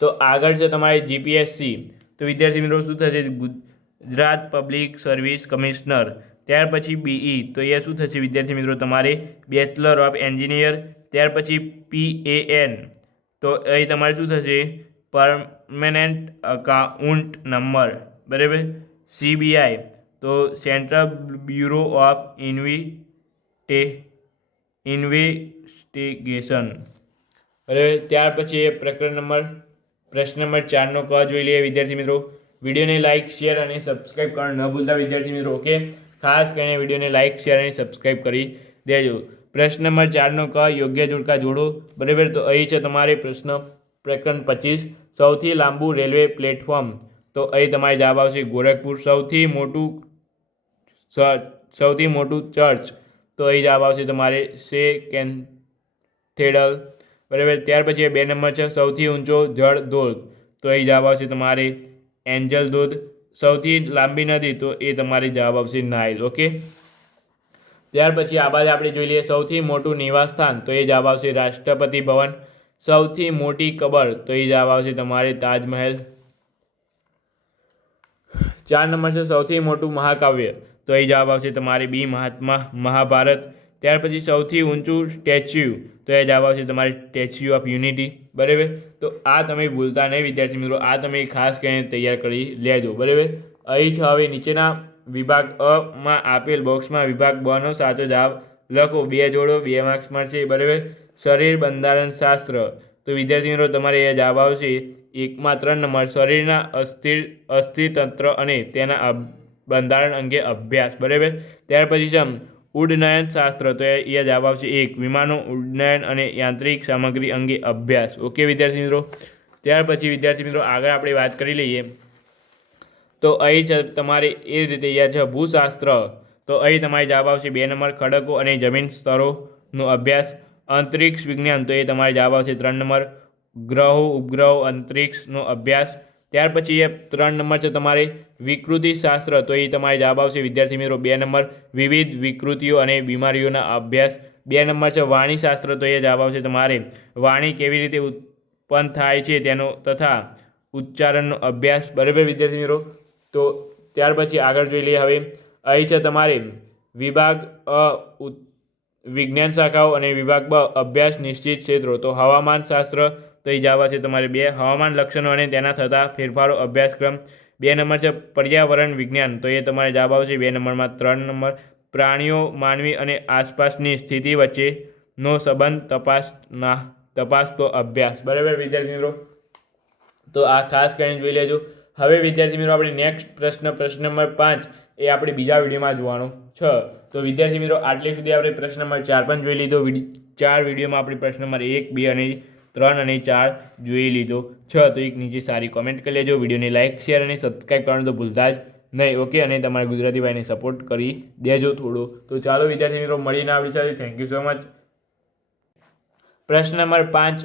તો આગળ છે તમારે જીપીએસસી. તો વિદ્યાર્થી મિત્રો શું થશે ગુજરાત પબ્લિક સર્વિસ કમિશનર. ત્યાર પછી બીઈ તો અહીંયા શું થશે વિદ્યાર્થી મિત્રો તમારે બેચલર ઓફ એન્જિનિયર. ત્યાર પછી PAN તો અહીં તમારે શું થશે પરમેનન્ટ અકાઉન્ટ નંબર. બરાબર. CBI તો સેન્ટ્રલ બ્યુરો ઓફ ઇન્વેસ્ટિગેશન. બરાબર. ત્યાર પછી પ્રશ્ન નંબર 4નો ક જોઈ લઈએ વિદ્યાર્થી મિત્રો. વિડીયોને લાઇક શેર અને સબસ્ક્રાઇબ કરવાનું ન ભૂલતા વિદ્યાર્થી મિત્રો. ઓકે, ખાસ કરીને વિડીયોને લાઇક શેર અને સબસ્ક્રાઇબ કરી દેજો. પ્રશ્ન નંબર 4નો ક યોગ્ય જોડકા જોડો. બરાબર. તો અહીં છે તમારે પ્રકરણ 25 સૌથી લાંબુ રેલવે પ્લેટફોર્મ. તો અહીં તમારે જવાબ આવશે ગોરખપુર. સૌથી મોટું ચર્ચ તો અહીં જવાબ આવશે તમારે કેથેડ્રલ. બરાબર. ત્યાર પછી 2 નંબર છે સૌથી ઊંચો જળ ધોધ તો અહીં જવાબ આવશે તમારે એન્જલ ધોધ. સૌથી લાંબી નદી તો એ તમારે જવાબ આવશે નાઇલ. ઓકે. ત્યાર પછી આ બાજુ આપણે જોઈ લઈએ સૌથી મોટું નિવાસ સ્થાન તો એ જવાબ આવશે રાષ્ટ્રપતિ ભવન. સૌથી મોટી કબર તો એ જવાબ આવશે તમારે તાજમહેલ. 4 નંબર છે સૌથી મોટું મહાકાવ્ય તો એ જવાબ આવશે તમારે બી મહાભારત. ત્યાર પછી સૌથી ઊંચું સ્ટેચ્યુ તો એ જવાબ આવશે તમારે સ્ટેચ્યુ ઓફ યુનિટી. બરાબર. તો આ તમે ભૂલતા નહીં વિદ્યાર્થી મિત્રો, આ તમે ખાસ કરીને તૈયાર કરી લેજો. બરાબર. અહીં છે હવે નીચેના વિભાગ અમાં આપેલ બોક્સમાં વિભાગ બનો સાચો જવાબ લખો. 2 જોડો, 2 માર્ક્સ મળશે. બરાબર. શરીર બંધારણ શાસ્ત્ર તો વિદ્યાર્થી મિત્રો તમારે એ જવાબ આવશે 1માં 3 નંબર શરીરના અસ્થિતંત્ર અને તેના બંધારણ અંગે અભ્યાસ. બરાબર. ત્યાર પછી છે ઉડ્ડયન શાસ્ત્ર તો એ જવાબ આવશે 1 વિમાનો ઉડ્ડયન અને યાંત્રિક સામગ્રી અંગે અભ્યાસ. ઓકે વિદ્યાર્થી મિત્રો. ત્યાર પછી વિદ્યાર્થી મિત્રો આગળ આપણે વાત કરી લઈએ. તો અહીં છે તમારે એ રીતે અહીંયા છે ભૂશાસ્ત્ર તો અહીં તમારે જવાબ આવશે 2 નંબર ખડકો અને જમીન સ્તરોનો અભ્યાસ. અંતરિક્ષ વિજ્ઞાન તો એ તમારે જવાબ આવશે 3 નંબર ગ્રહો ઉપગ્રહો અંતરિક્ષનો અભ્યાસ. ત્યાર પછી એ 3 નંબર છે તમારે વિકૃતિ શાસ્ત્ર તો એ તમારે જવાબ આવશે વિદ્યાર્થી મિત્રો 2 નંબર વિવિધ વિકૃતિઓ અને બીમારીઓના અભ્યાસ. 2 નંબર છે વાણી શાસ્ત્ર તો એ જવાબ આવશે તમારે વાણી કેવી રીતે ઉત્પન્ન થાય છે તેનો તથા ઉચ્ચારણનો અભ્યાસ. બરાબર વિદ્યાર્થી મિત્રો. તો ત્યાર પછી આગળ જોઈ લઈએ હવે. અહીં છે તમારે વિભાગ અ વિજ્ઞાન શાખાઓ અને વિભાગ બ અભ્યાસ નિશ્ચિત ક્ષેત્રો. તો હવામાન શાસ્ત્ર તો એ જવાબ છે તમારે 2 હવામાન લક્ષણો અને તેના થતા ફેરફારો અભ્યાસક્રમ. 2 નંબર છે પર્યાવરણ વિજ્ઞાન તો એ તમારે જવાબ આવશે 2 નંબરમાં. 3 નંબર પ્રાણીઓ માનવી અને આસપાસની સ્થિતિ વચ્ચેનો સંબંધ તપાસતો અભ્યાસ. બરાબર વિદ્યાર્થી મિત્રો. તો આ ખાસ કરીને જોઈ લેજો. હવે વિદ્યાર્થી મિત્રો આપણે નેક્સ્ટ પ્રશ્ન નંબર 5 એ આપણે બીજા વિડીયોમાં જોવાનો છે. તો વિદ્યાર્થી મિત્રો આટલે સુધી આપણે પ્રશ્ન નંબર 4 પણ જોઈ લીધો. 4 વિડીયોમાં આપણે પ્રશ્ન નંબર 1, 2 અને 3 અને 4 જોઈ લીધો છે. તો એક નીચે સારી કોમેન્ટ કરી લેજો. વિડીયોને લાઇક શેર અને સબસ્ક્રાઈબ કરવાનું તો ભૂલતા જ નહીં. ઓકે. અને તમારા ગુજરાતી ભાઈને સપોર્ટ કરી દેજો થોડો. તો ચાલો વિદ્યાર્થી મિત્રો મળીને આપણી સાથે. Thank you so much. પ્રશ્ન નંબર 5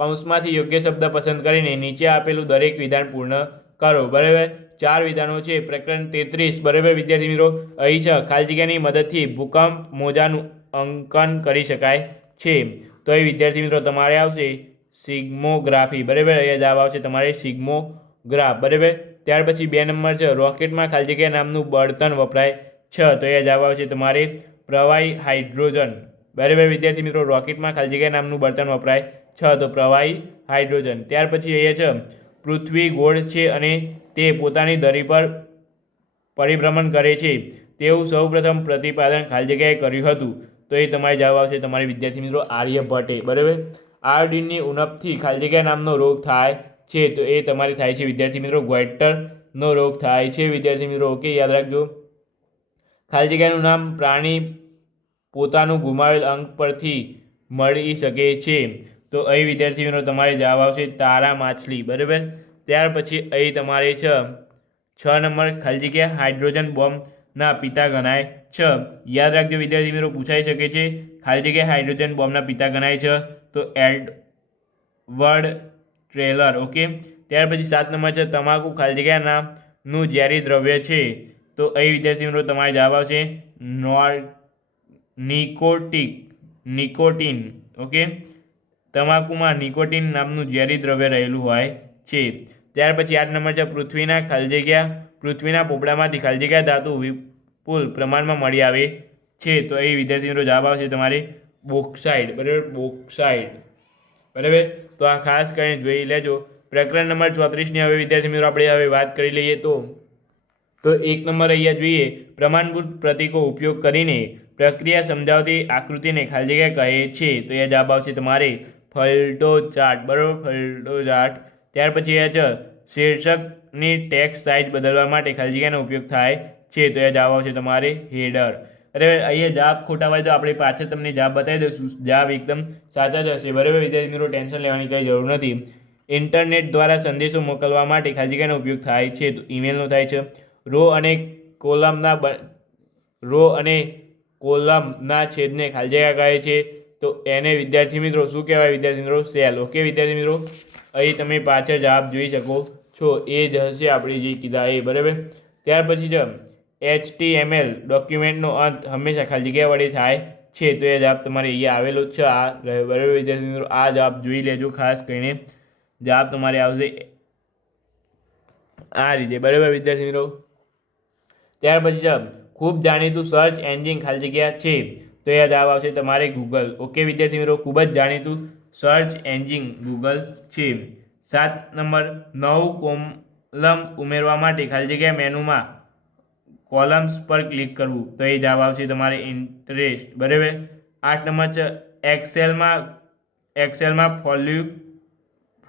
કૌંસમાંથી યોગ્ય શબ્દ પસંદ કરીને નીચે આપેલું દરેક વિધાન પૂર્ણ કરો. બરાબર. 4 વિધાનો છે. પ્રકરણ 33. બરાબર વિદ્યાર્થી મિત્રો. અહીં છે ખાલી જગ્યાની મદદથી ભૂકંપ મોજાનું અંકન કરી શકાય છે. તો એ વિદ્યાર્થી મિત્રો તમારે આવશે સિગ્મોગ્રાફી. બરાબર. અહીંયા જવાબ આવશે તમારે સિગ્મોગ્રાફ. બરાબર. ત્યાર પછી 2 નંબર છે રોકેટમાં ખાલી જગ્યા નામનું બળતણ વપરાય છે. તો અહીંયા જવાબ આવશે તમારે પ્રવાહી હાઇડ્રોજન. બરાબર વિદ્યાર્થી મિત્રો. રોકેટમાં ખાલી જગ્યા નામનું બળતણ વપરાય છે તો પ્રવાહી હાઇડ્રોજન. ત્યાર પછી અહીંયા છે પૃથ્વી ગોળ છે અને તે પોતાની ધરી પર પરિભ્રમણ કરે છે તેવું સૌપ્રથમ પ્રતિપાદન ખાલી જગ્યાએ કર્યું હતું. તો એ તમારે જવાબ આવશે તમારી વિદ્યાર્થી મિત્રો આર્યભટ્ટે. બરાબર. આયોડિનની ઉણપથી ખાલી જગ્યા નામનો રોગ થાય છે. તો એ તમારે થાય છે વિદ્યાર્થી મિત્રો ગોઈટરનો રોગ થાય છે વિદ્યાર્થી મિત્રો. ઓકે યાદ રાખજો. ખાલી જગ્યાનું નામ પ્રાણી પોતાનું ગુમાવેલ અંગ પરથી મળી શકે છે. તો અહીં વિદ્યાર્થી મિત્રો તમારે જવાબ આવશે તારા માછલી. બરાબર. ત્યાર પછી અહીં તમારે છે 6 નંબર ખાલી જગ્યા હાઇડ્રોજન બોમ્બના પિતા ગણાય છે. યાદ રાખજો વિદ્યાર્થી મિત્રો પૂછાઈ શકે છે ખાલી જગ્યા હાઇડ્રોજન બોમ્બના પિતા ગણાય છે તો એડવર્ડ ટ્રેલર. ઓકે. ત્યાર પછી 7 નંબર છે તમાકુ ખાલી જગ્યા નામનું ઝેરી દ્રવ્ય છે. તો અહીં વિદ્યાર્થી મિત્રો તમારે જવાબ આવશે નિકોટીન. ઓકે, તમાકુમાં નિકોટીન નામનું ઝેરી દ્રવ્ય રહેલું હોય છે. ત્યાર પછી 8 નંબર છે પૃથ્વીના પોપડામાંથી ખાલી જગ્યા ધાતુ વિપુલ પ્રમાણમાં મળી આવે છે. તો અહીં વિદ્યાર્થી મિત્રો જવાબ આવશે તમારે બોક્સાઇડ. બરાબર, બોક્સાઇડ. બરાબર, તો આ ખાસ કરીને જોઈ લેજો. પ્રકરણ નંબર 34ની હવે વિદ્યાર્થી મિત્રો આપણે હવે વાત કરી લઈએ. તો 1 નંબર અહીંયા જોઈએ, પ્રમાણભૂત પ્રતીકો ઉપયોગ કરીને પ્રક્રિયા સમજાવતી આકૃતિને ખાલી જગ્યા કહે છે. તો એ જવાબ આવશે તમારે ફલટો ચાર્ટ. બરાબર, ફલટો ચાર્ટ. ત્યાર પછી એ છે શીર્ષકની ટેક્સ્ટ સાઇઝ બદલવા માટે ખાલી જગ્યાનો ઉપયોગ થાય છે. તો એ જવાબ આવશે તમારે હેડર. બરાબર, અહીંયા જવાબ ખોટા હોય તો આપણે પાછળ તમને જવાબ બતાવી દઈશું. જવાબ એકદમ સાચા જ હશે. બરાબર વિદ્યાર્થી મિત્રો, ટેન્શન લેવાની કંઈ જરૂર નથી. ઇન્ટરનેટ દ્વારા સંદેશો મોકલવા માટે ખાલી જગ્યાનો ઉપયોગ થાય છે. તો ઈમેલનો થાય છે. રો અને કોલમના છેદને ખાલી જગ્યા કહે છે. તો એને વિદ્યાર્થી મિત્રો શું કહેવાય? વિદ્યાર્થી મિત્રો સેલ. ઓકે વિદ્યાર્થી મિત્રો, અહીં તમે પાછળ જવાબ જોઈ શકો છો. એ જ હશે આપણે જે કીધા એ. બરાબર, ત્યાર પછી છે HTML ડોક્યુમેન્ટનો અંત હંમેશા ખાલી જગ્યા વડે થાય છે. તો એ જવાબ તમારે અહીંયા આવેલો જ છે. આ બરાબર વિદ્યાર્થી મિત્રો, આ જવાબ જોઈ લેજો ખાસ કરીને. જવાબ તમારે આવશે આ રીતે. બરાબર વિદ્યાર્થી મિત્રો, ત્યાર પછી છે ખૂબ જાણીતું સર્ચ એન્જિન ખાલી જગ્યા છે. તો એ જવાબ આવશે તમારે ગૂગલ. ઓકે વિદ્યાર્થી મિત્રો, ખૂબ જ જાણીતું સર્ચ એન્જિન ગૂગલ છે. 7 નંબર નવું કોલમ ઉમેરવા માટે ખાલી જગ્યા મેનુમાં કોલમ્સ પર ક્લિક કરવું. તો એ જવાબ આવશે તમારે ઇન્ટરેસ્ટ. બરાબર, 8 નંબર છે એક્સેલમાં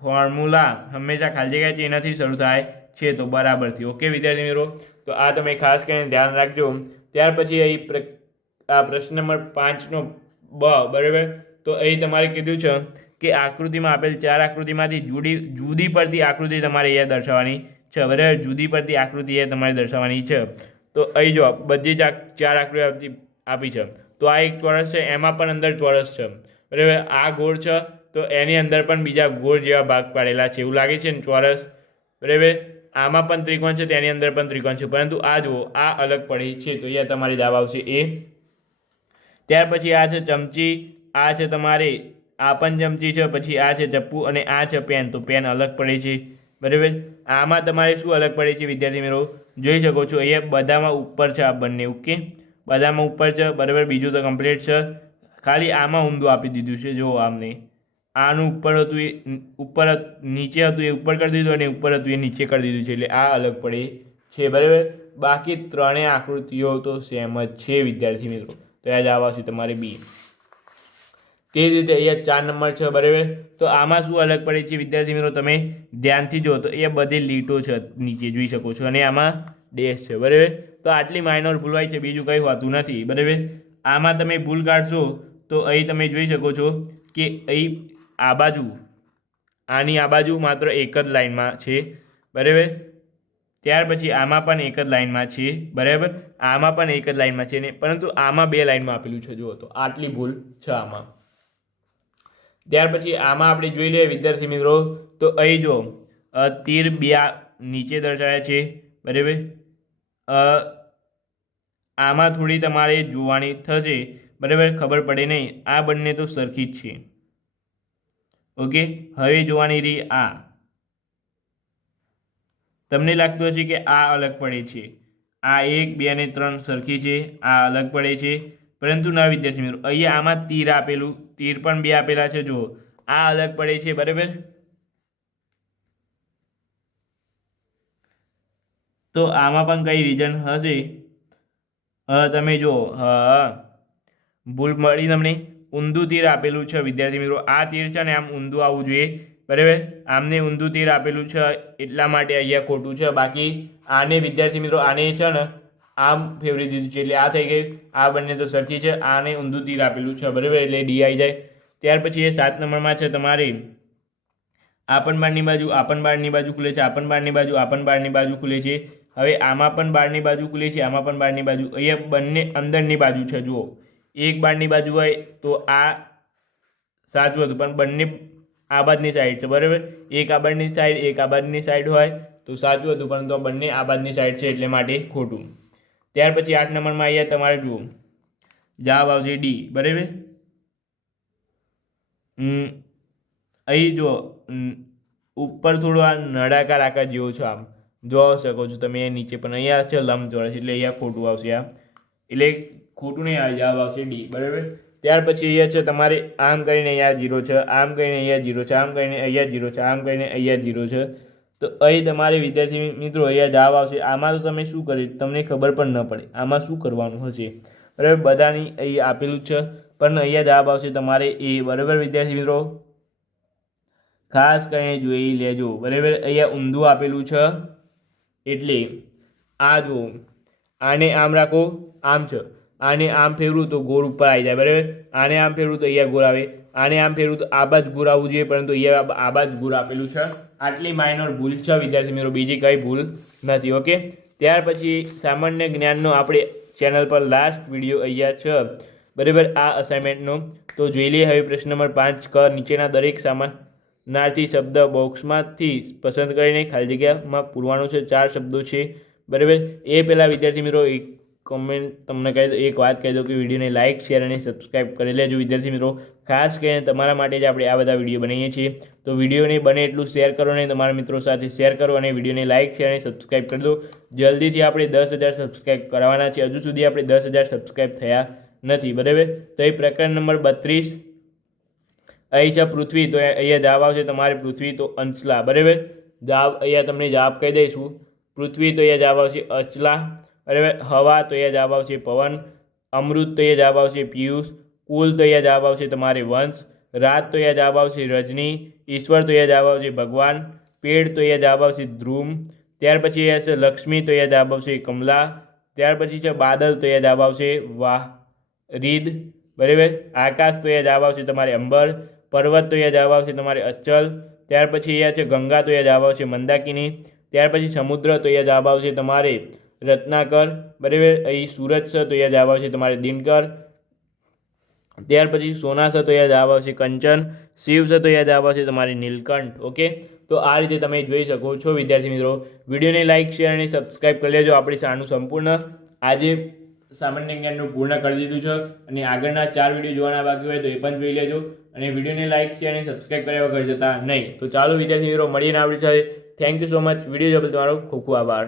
ફોર્મ્યુલા હંમેશા ખાલી જગ્યા ચિહ્નથી શરૂ થાય છે. તો બરાબરથી. ઓકે વિદ્યાર્થી મિત્રો, તો આ તમે ખાસ કરીને ધ્યાન રાખજો. ત્યાર પછી અહીં આ પ્રશ્ન નંબર 5નો બ. બરાબર, તો અહીં તમારે કીધું છે કે આકૃતિમાં આપેલ 4 આકૃતિમાંથી જુદી પડતી આકૃતિ તમારે અહીંયા દર્શાવવાની છે. બરાબર, જુદી પડતી આકૃતિ એ તમારે દર્શાવવાની છે. તો અહીં જો બધી જ 4 આકૃતિ આપી છે. તો આ એક ચોરસ છે, એમાં પણ અંદર ચોરસ છે. બરાબર, આ ગોળ છે તો એની અંદર પણ બીજા ગોળ જેવા ભાગ પાડેલા છે. એવું લાગે છે ને ચોરસ? બરાબર, આમાં પણ ત્રિકોણ છે, તેની અંદર પણ ત્રિકોણ છે, પરંતુ આ જુઓ આ અલગ પડી છે. તો અહીંયા તમારે જવાબ આવશે એ. ત્યાર પછી આ છે ચમચી, આ છે તમારે આ પણ ચમચી છે, પછી આ છે ચપ્પુ અને આ છે પેન. તો પેન અલગ પડે છે. બરાબર, આમાં તમારે શું અલગ પડે છે વિદ્યાર્થી મિત્રો? જોઈ શકો છો અહીંયા બધામાં ઉપર છે આ બંને. ઓકે, બધામાં ઉપર છે. બરાબર, બીજું તો કમ્પ્લીટ છે. ખાલી આમાં ઊંધું આપી દીધું છે. જુઓ આમને, આનું ઉપર હતું એ ઉપર, નીચે હતું એ ઉપર કરી દીધું અને ઉપર હતું એ નીચે કરી દીધું છે. એટલે આ અલગ પડે છે. બરાબર, બાકી ત્રણેય આકૃતિઓ તો સેમ જ છે વિદ્યાર્થી મિત્રો. તો આ જવાબ આવશે તમારે બી. તે જ રીતે અહીંયા 4 નંબર છે. બરાબર, તો આમાં શું અલગ પડે છે વિદ્યાર્થી મિત્રો? તમે ધ્યાનથી જુઓ તો એ બધી લીટો છે નીચે જોઈ શકો છો અને આમાં ડેશ છે. બરાબર, તો આટલી માઇનોર ભૂલ હોય છે, બીજું કંઈ હોતું નથી. બરાબર, આમાં તમે ભૂલ કાઢશો તો અહીં તમે જોઈ શકો છો કે અહીં આ બાજુ, આની આ બાજુ માત્ર એક જ લાઇનમાં છે. બરાબર, ત્યાર પછી આમાં પણ એક જ લાઇનમાં છે. બરાબર, આમાં પણ એક જ લાઇનમાં છે ને, પરંતુ આમાં 2 લાઇનમાં આપેલું છે. જુઓ તો આટલી ભૂલ છે આમાં. ત્યાર પછી આમાં આપણે જોઈ લઈએ વિદ્યાર્થી મિત્રો, તો અહીં જો તીર 2 નીચે દર્શાવ્યા છે. બરાબર, આમાં થોડી તમારે જોવાની થશે. બરાબર, ખબર પડે નહીં. આ બંને તો સરખી જ છે. ઓકે, હવે જોવાની રહી આ. તમને લાગતું હશે કે આ અલગ પડે છે. આ 1, 2 અને 3 સરખી છે, આ અલગ પડે છે, પરંતુ ના વિદ્યાર્થી મિત્રો, અહીંયા આમાં તીર આપેલું, તીર પણ 2 આપેલા છે. જુઓ આ અલગ પડે છે. બરાબર, તો આમાં પણ કઈ રીઝન હશે? તમે જુઓ, ભૂલ મળી તમને. ઊંધું તીર આપેલું છે વિદ્યાર્થી મિત્રો. આ તીર છે ને આમ ઊંધું આવવું જોઈએ. બરાબર, આમને ઊંધું તીર આપેલું છે એટલા માટે અહીંયા ખોટું છે. બાકી આને વિદ્યાર્થી મિત્રો, આને છે ને આમ ફેરવી દીધું છે એટલે આ થઈ ગયું. આ બંને તો સરખી છે. આને ઊંધું તીર આપેલું છે. બરાબર, એટલે ડી આવી જાય. ત્યાર પછી એ 7 નંબરમાં છે તમારે આપણ બારની બાજુ, આપણ બારની બાજુ ખુલે છે, આપણ બારની બાજુ, આપણ બારની બાજુ ખુલે છે. હવે આમાં પણ બારની બાજુ ખુલે છે, આમાં પણ બારની બાજુ. અહીંયા બંને અંદરની બાજુ છે. જુઓ, એક બારની બાજુ હોય તો આ સાચું હતું, પણ બંને આ બાજુની સાઈડ છે. બરાબર, એક આ બાજુની સાઈડ, એક આ બાજુની સાઈડ હોય તો સાચું હતું, પરંતુ બંને આ બાજુની સાઈડ છે એટલે માટે ખોટું. ત્યાર પછી 8 નંબરમાં અહીંયા તમારે જુઓ જવાબ આવશે ડી, બરાબર. અહીં જો ઉપર થોડું આ નળાકાર આકાર જેવું છે, આમ જોઈ શકો છો તમે. નીચે પણ અહીંયા છે લંબચોરસ, એટલે અહીંયા ખોટું આવશે આ, એટલે ખોટું નહીં આવે, જવાબ આવશે ડી, બરાબર. ત્યાર પછી અહીંયા છે તમારે આમ કરીને અહીંયા 0 છે, આમ કરીને અહીંયા 0 છે, આમ કરીને અહીંયા 0 છે, આમ કરીને અહીંયા 0 છે. તો અહીં તમારે વિદ્યાર્થી મિત્રો અહીંયા જવાબ આવશે. આમાં તો તમે શું કરી તમને ખબર પણ ન પડે આમાં શું કરવાનું હશે, બરાબર. બધાની અહીં આપેલું છે, પણ અહીંયા જવાબ આવશે તમારે એ, બરાબર વિદ્યાર્થી મિત્રો. ખાસ કરીને જોઈ લેજો, બરાબર. અહીંયા ઊંધું આપેલું છે, એટલે આ જુઓ, આને આમ રાખો, આમ છે, આને આમ ફેરવું તો ગોળ ઉપર આવી જાય, બરાબર. આને આમ ફેરવું તો અહીંયા ગોળ આવે, આને આમ ફેરવું તો આ બાજ ગોળ આવવું જોઈએ, પરંતુ અહીંયા આ બાજ ગોળ આપેલું છે. આટલી માઇનોર ભૂલ છે વિદ્યાર્થી મિત્રો, બીજી કંઈ ભૂલ નથી. ઓકે. ત્યાર પછી સામાન્ય જ્ઞાનનો આપણે ચેનલ પર લાસ્ટ વિડીયો અહીંયા છે, બરાબર, આ અસાઇનમેન્ટનો. તો જોઈ લઈએ હવે પ્રશ્ન નંબર 5 ક. નીચેના દરેક સામાનાર્થી શબ્દ બોક્સમાંથી પસંદ કરીને ખાલી જગ્યામાં પૂરવાનું છે. 4 શબ્દો છે, બરાબર. એ પહેલાં વિદ્યાર્થી મિત્રો એક કોમેન્ટ તમને કહી દો, એક વાત કહી દો કે વિડીયોને લાઇક શેર અને સબસ્ક્રાઈબ કરી લેજો વિદ્યાર્થી મિત્રો. ખાસ કરીને તમારા માટે જ આપણે આ બધા વિડીયો બનાવીએ છીએ. તો વિડીયોને બને એટલું શેર કરો અને તમારા મિત્રો સાથે શેર કરો, અને વિડીયોને લાઇક શેર અને સબસ્ક્રાઈબ કરી દો. જલ્દીથી આપણે 10,000 સબસ્ક્રાઈબ કરાવવાના છે. હજુ સુધી આપણે 10,000 સબસ્ક્રાઈબ થયા નથી, બરાબર. તો એ પ્રકરણ નંબર 32 અહીં છે પૃથ્વી, તો અહીંયા જવાબ આવશે તમારે પૃથ્વી તો અંચલા, બરાબર. જવાબ અહીંયા તમને જવાબ કહી દઈશું. પૃથ્વી તો અહીંયા જવાબ આવશે અચલા, બરાબર. હવા તો અહીંયા જવાબ આવશે પવન. અમૃત તો અહીંયા જવાબ આવશે પિયુષ. કુલ તો અહીંયા જવાબ આવશે તમારે વંશ. રાત તો અહીંયા જવાબ આવશે રજની. ઈશ્વર તો અહીંયા જવાબ આવશે ભગવાન. પેડ તો અહીંયા જવાબ આવશે ધ્રુમ. ત્યાર પછી અહીંયા છે લક્ષ્મી, તો અહીંયા જવાબ આવશે કમલા. ત્યાર પછી છે બાદલ, તો અહીંયા જવાબ આવશે રીદ, બરાબર. આકાશ તો અહીંયા જવાબ આવશે તમારે અંબર. પર્વત તો અહીંયા જવાબ આવશે તમારે અચલ. ત્યાર પછી અહીંયા છે ગંગા, તો અહીંયા જવાબ આવશે મંદાકિની. ત્યાર પછી સમુદ્ર, તો અહીંયા જવાબ આવશે તમારે રત્નાકર, બરાબર. અહીં સુરત છે, તો અહીંયા જવાબ આવશે તમારે દિનકર. ત્યાર પછી સોના છે, તો અહીંયા જવાબ આવશે કંચન. શિવ છે, તો અહીંયા જવાબ આવશે તમારે નીલકંઠ. ઓકે. તો આ રીતે તમે જોઈ શકો છો વિદ્યાર્થી મિત્રો. વિડીયોને લાઇક શેર અને સબસ્ક્રાઈબ કરી લેજો. આપણે આનું સંપૂર્ણ આજે સામાન્ય જ્ઞાનનું પૂર્ણ કરી દીધું છે, અને આગળના 4 વિડીયો જોવાના બાકી હોય તો એ પણ જોઈ લેજો. અને વિડીયોને લાઇક શેર અને સબસ્ક્રાઈબ કર્યા વગર જતા નહીં. તો ચાલો વિદ્યાર્થી મિત્રો, મળીને આપણી સાથે. Thank you so much. Video જોવા તમારો ખૂબ ખૂબ આભાર.